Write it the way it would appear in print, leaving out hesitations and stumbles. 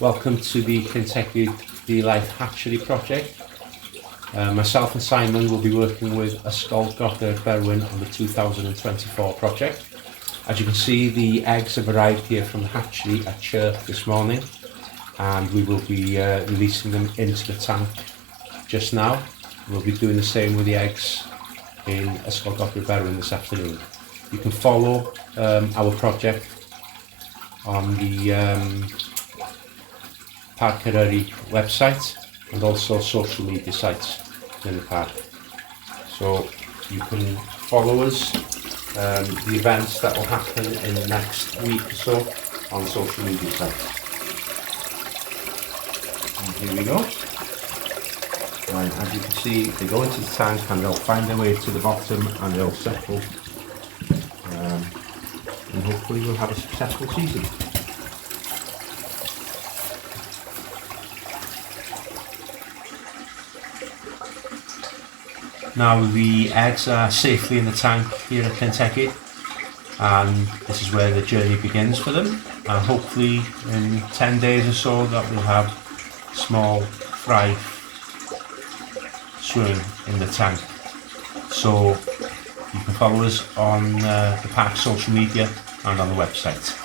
Welcome to the Kentucky Life Hatchery project. Myself and Simon will be working with a Skullcrocker Berwyn on the 2024 project. As you can see, the eggs have arrived here from the hatchery at chirp this morning, and we will be releasing them into the tank just now. We'll be doing the same with the eggs in a Skullcrocker Berwyn this afternoon. You can follow our project on the Hatchery website and also social media sites in the park. So you can follow us, the events that will happen in the next week or so on social media sites. And here we go. And as you can see, they go into the tank and they'll find their way to the bottom and they'll settle. And hopefully we'll have a successful season. Now the eggs are safely in the tank here at Kentucky, and this is where the journey begins for them, and hopefully in 10 days or so that we'll have small fry swimming in the tank. So you can follow us on the park social media and on the website.